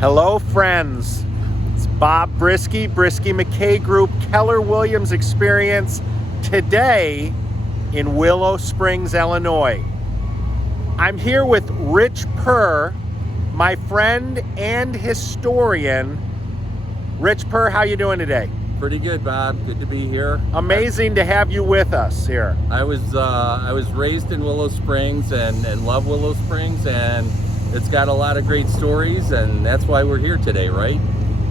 Hello, friends. It's Bob Brisky, Brisky McKay Group, Keller Williams Experience, today in Willow Springs, Illinois. I'm here with Rich Purr, my friend and historian. Rich Purr, how you doing today? Pretty good, Bob. Good to be here. Amazing to have you with us here. I was raised in Willow Springs and love Willow Springs, and it's got a lot of great stories, and that's why we're here today, right?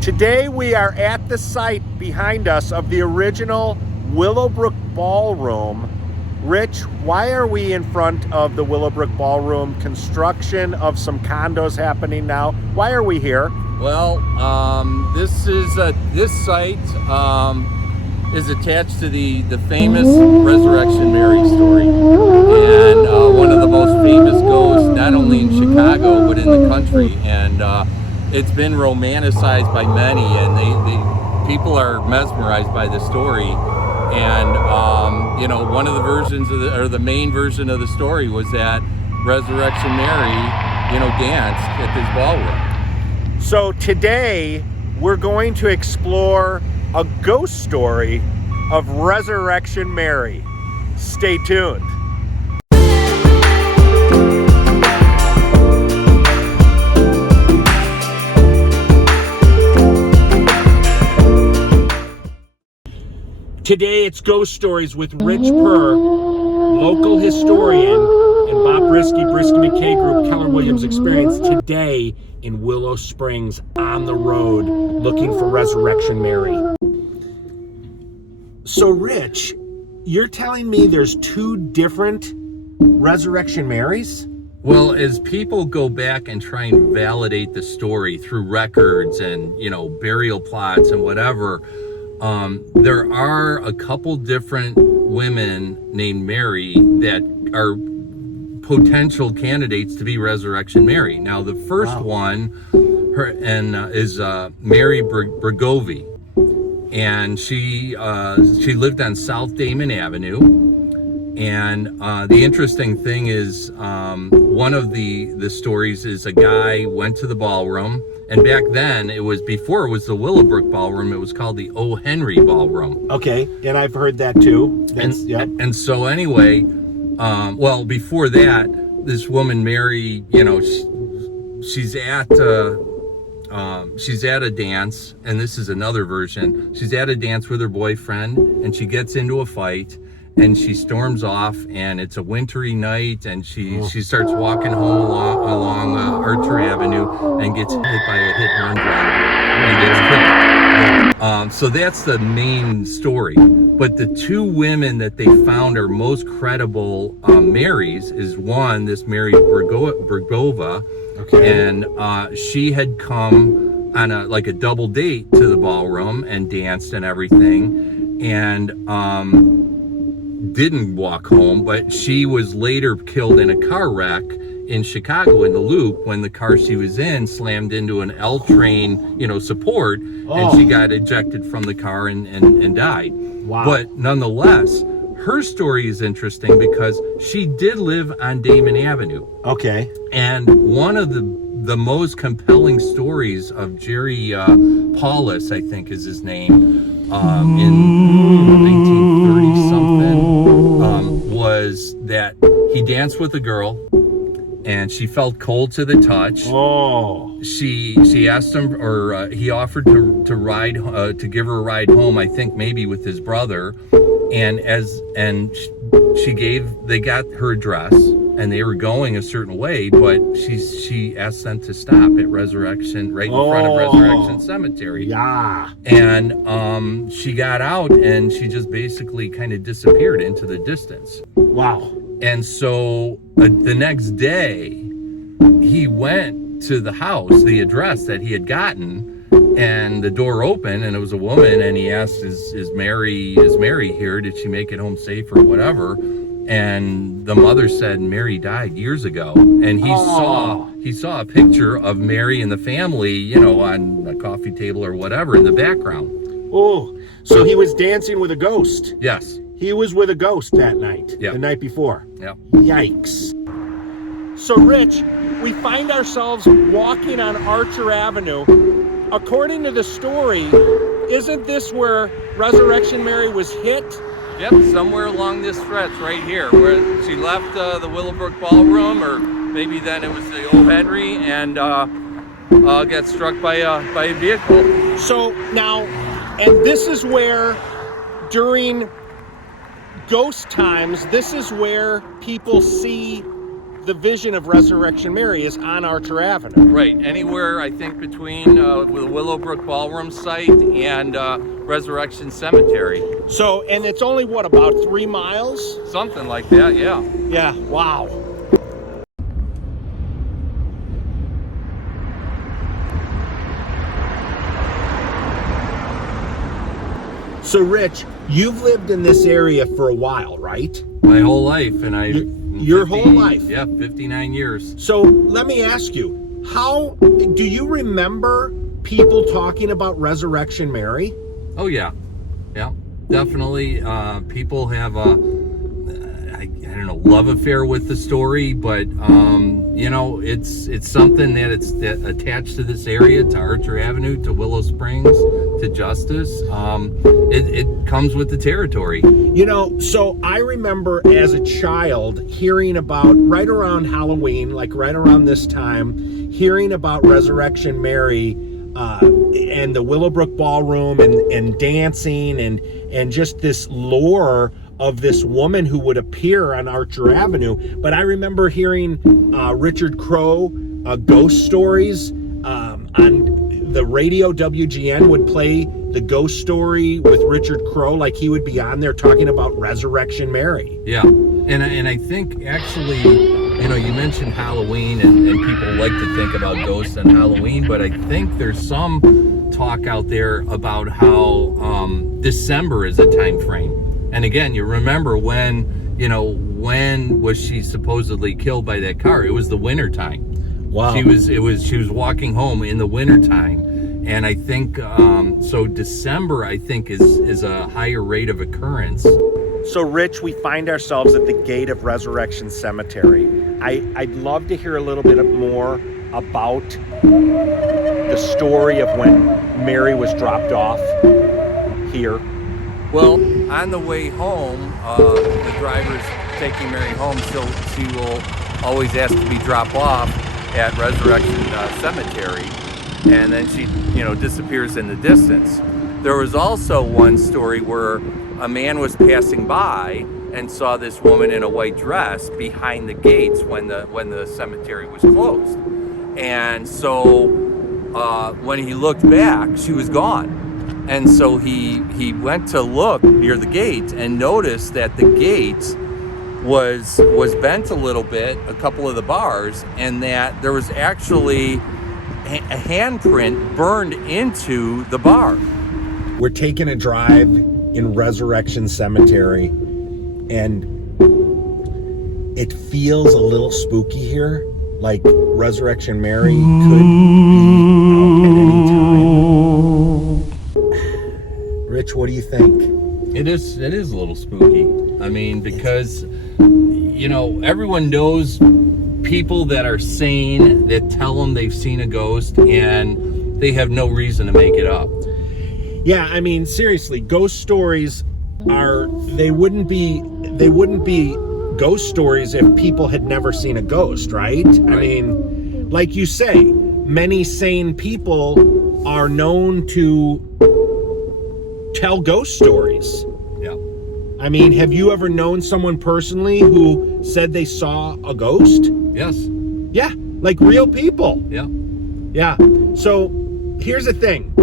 Today we are at the site behind us of the original Willowbrook Ballroom. Rich, why are we in front of the Willowbrook Ballroom? Construction of some condos happening now. Why are we here? Well, this site is attached to the famous Resurrection Mary story, and one of the most famous ghosts, not only in Chicago but in the country. And it's been romanticized by many, and they people are mesmerized by the story. And one of the versions of the main version of the story was that Resurrection Mary, danced at this ballroom. So today we're going to explore a ghost story of Resurrection Mary. Stay tuned. Today it's Ghost Stories with Rich Purr, local historian, and Bob Brisky, Brisky McKay Group, Keller Williams Experience, today in Willow Springs on the road looking for Resurrection Mary. So Rich, you're telling me there's two different Resurrection Marys? Well, as people go back and try and validate the story through records and, burial plots and whatever, there are a couple different women named Mary that are potential candidates to be Resurrection Mary. Now, the first one is Mary Bregovi, and she lived on South Damon Avenue. And the interesting thing is, one of the stories is a guy went to the ballroom, and back then before it was the Willowbrook Ballroom, it was called the Oh Henry Ballroom. Okay, and I've heard that too. And so anyway, before that, this woman Mary, she's at a dance, and this is another version. She's at a dance with her boyfriend, and she gets into a fight, and she storms off, and it's a wintry night, and she starts walking home along Archer Avenue and gets hit by a hit-and-run driver and gets killed. So that's the main story. But the two women that they found are most credible Marys is one, this Mary Bregova, okay, and she had come on a double date to the ballroom and danced and everything, and didn't walk home, but she was later killed in a car wreck in Chicago in the Loop when the car she was in slammed into an L train, support, and she got ejected from the car and died. Wow. But nonetheless, her story is interesting because she did live on Damon Avenue. Okay. And one of the most compelling stories of Jerry Paulus, I think is his name, in 1930 something, was that he danced with a girl, and she felt cold to the touch. Oh. She asked him, or he offered to ride, to give her a ride home. I think maybe with his brother, and they got her address, and they were going a certain way, but she asked them to stop at Resurrection, right in front of Resurrection Cemetery. Yeah. And she got out, and she just basically kind of disappeared into the distance. Wow. And so the next day, he went to the house, the address that he had gotten, and the door opened, and it was a woman, and he asked, is Mary here? Did she make it home safe or whatever? And the mother said Mary died years ago. And he saw a picture of Mary and the family, on a coffee table or whatever in the background. Oh, so he was dancing with a ghost. Yes. He was with a ghost that night, Yep. the night before. Yep. Yikes. So Rich, we find ourselves walking on Archer Avenue. According to the story, isn't this where Resurrection Mary was hit? Yep, somewhere along this stretch right here, where she left the Willowbrook Ballroom, or maybe then it was the Oh Henry, and got struck by a vehicle. So now, and this is where, during ghost times, this is where people see the vision of Resurrection Mary, is on Archer Avenue. Right, anywhere I think between the Willowbrook Ballroom site and Resurrection Cemetery. So, and it's only, what, about 3 miles? Something like that, yeah. Yeah, wow. So, Rich, you've lived in this area for a while, right? My whole life, and Your whole life? Yeah, 59 years. So let me ask you, how do you remember people talking about Resurrection Mary? Oh yeah, yeah, definitely. People have I don't know, love affair with the story, but you know, it's something that it's attached to this area, to Archer Avenue, to Willow Springs, to Justice. It comes with the territory. You know, so I remember as a child hearing about, right around Halloween, like right around this time, hearing about Resurrection Mary and the Willowbrook Ballroom and dancing and just this lore of this woman who would appear on Archer Avenue. But I remember hearing Richard Crowe ghost stories on the radio. WGN would play the ghost story with Richard Crowe, like he would be on there talking about Resurrection Mary. Yeah, and I think actually, you know, you mentioned Halloween, and people like to think about ghosts on Halloween, but I think there's some talk out there about how December is a time frame. And again, you remember when was she supposedly killed by that car? It was the winter time. Wow. She was walking home in the winter time. And I think, so December, I think, is a higher rate of occurrence. So, Rich, we find ourselves at the gate of Resurrection Cemetery. I'd love to hear a little bit more about the story of when Mary was dropped off here. Well, on the way home, the driver's taking Mary home, so she will always ask to be dropped off at Resurrection Cemetery, and then she, disappears in the distance. There was also one story where a man was passing by and saw this woman in a white dress behind the gates when the cemetery was closed. And so when he looked back, she was gone. And so he went to look near the gate and noticed that the gate was bent a little bit, a couple of the bars, and that there was actually a handprint burned into the bar. We're taking a drive in Resurrection Cemetery, and it feels a little spooky here, like Resurrection Mary could be out at any time. Rich, what do you think? It is a little spooky. I mean, because everyone knows people that are sane that tell them they've seen a ghost, and they have no reason to make it up. Yeah, I mean, seriously, ghost stories they wouldn't be ghost stories if people had never seen a ghost, right? I mean, like you say, many sane people are known to tell ghost stories. Yeah. I mean, have you ever known someone personally who said they saw a ghost? Yes. Yeah, like real people. Yeah. Yeah. So here's the thing.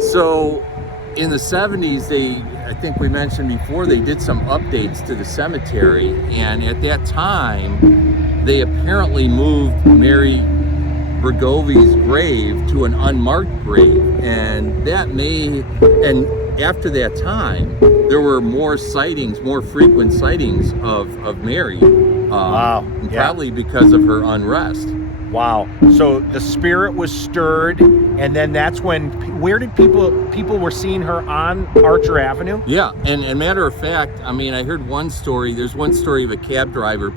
So in the 70s, I think we mentioned before, they did some updates to the cemetery, and at that time they apparently moved Mary Bregovi's grave to an unmarked grave, and after that time there were more frequent sightings of Mary. Wow. Probably because of her unrest. Wow. So the spirit was stirred, and then that's when, where did people were seeing her on Archer Avenue? Yeah, and matter of fact, I mean, I heard one story. There's one story of a cab driver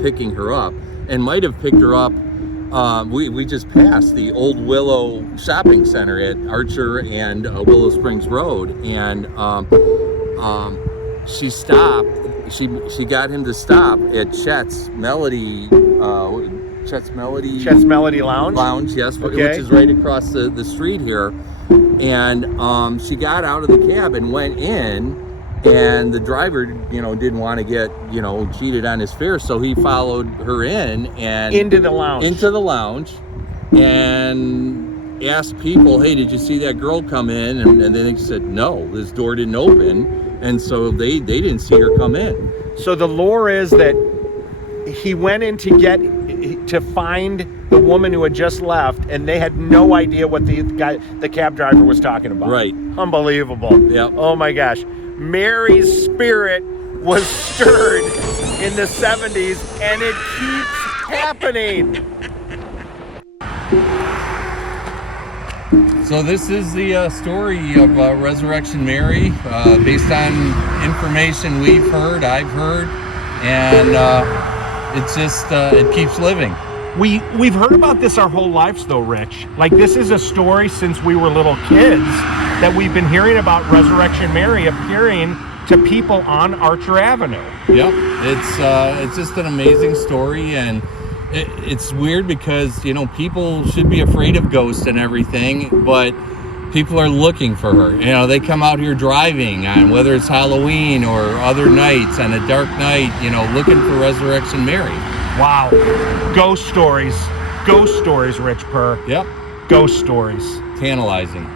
picking her up, and might have picked her up. We just passed the Old Willow Shopping Center at Archer and Willow Springs Road, and she stopped. She got him to stop at Chet's Melody Lounge, yes, Okay. which is right across the street here. And she got out of the cab and went in, and the driver, didn't want to get, cheated on his fare, so he followed her in and Into the lounge. And asked people, hey, did you see that girl come in? And then they said, no, this door didn't open, and so they didn't see her come in. So the lore is that he went in to find the woman who had just left, and they had no idea what the cab driver was talking about. Right. Unbelievable. Yep. Oh my gosh. Mary's spirit was stirred in the 70s, and it keeps happening. So this is the story of Resurrection Mary, based on information I've heard, and it's just, it keeps living. We've heard about this our whole lives, though, Rich. Like, this is a story since we were little kids that we've been hearing about Resurrection Mary appearing to people on Archer Avenue. Yep, it's just an amazing story, and it's weird because people should be afraid of ghosts and everything, but people are looking for her. They come out here driving on whether it's Halloween or other nights on a dark night, looking for Resurrection Mary. Wow. Ghost stories, Rich Purr. Yep. Ghost stories. Tantalizing.